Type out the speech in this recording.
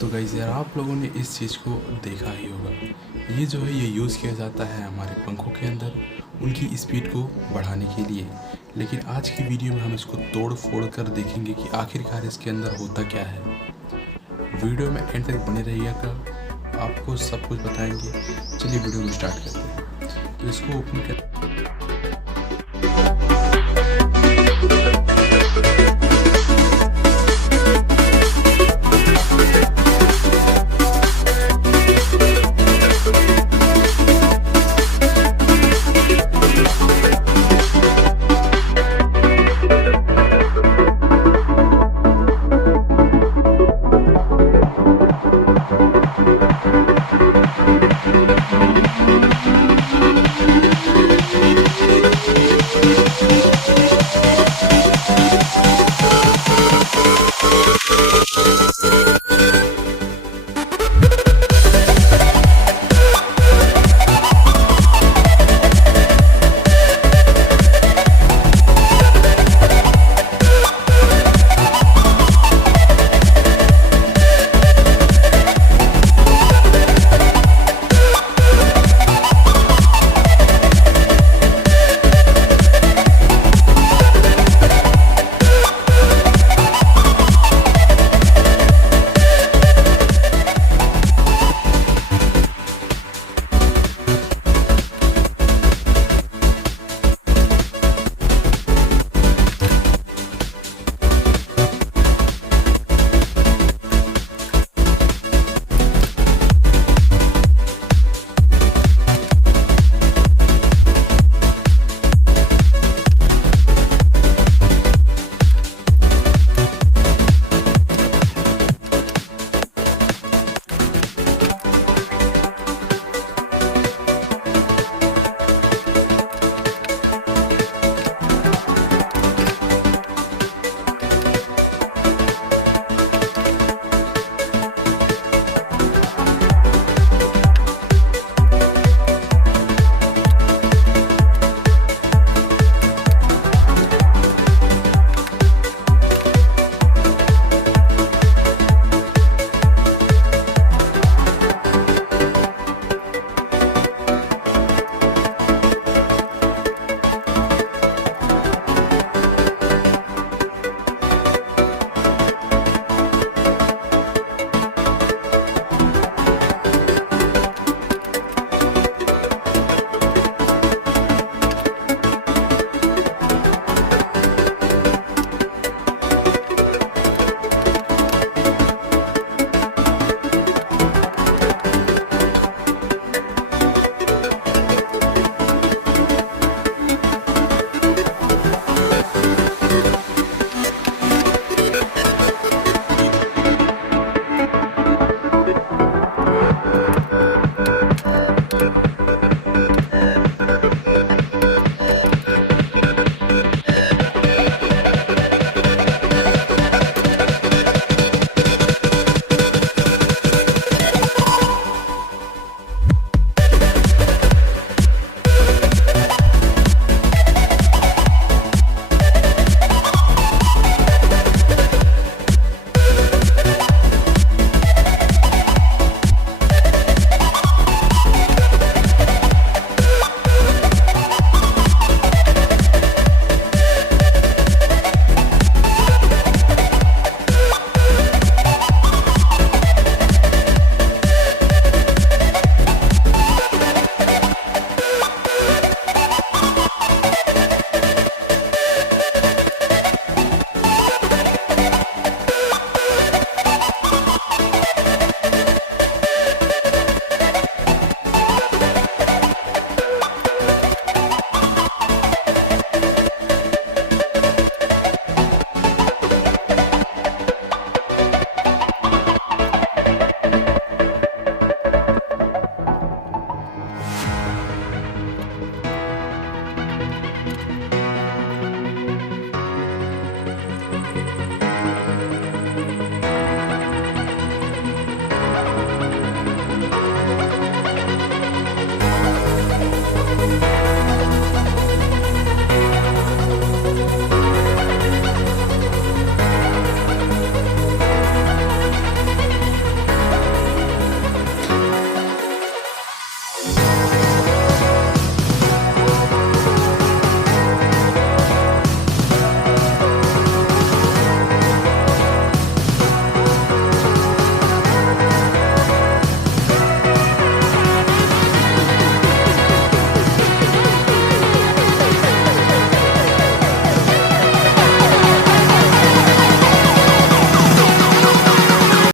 तो गाइस यार आप लोगों ने इस चीज़ को देखा ही होगा। ये जो है ये यूज़ किया जाता है हमारे पंखों के अंदर उनकी स्पीड को बढ़ाने के लिए। लेकिन आज की वीडियो में हम इसको तोड़ फोड़ कर देखेंगे कि आखिरकार इसके अंदर होता क्या है। वीडियो में एंड तक बने रहिएगा, आपको सब कुछ बताएंगे। चलिए वीडियो को स्टार्ट करते हैं। तो इसको ओपन कर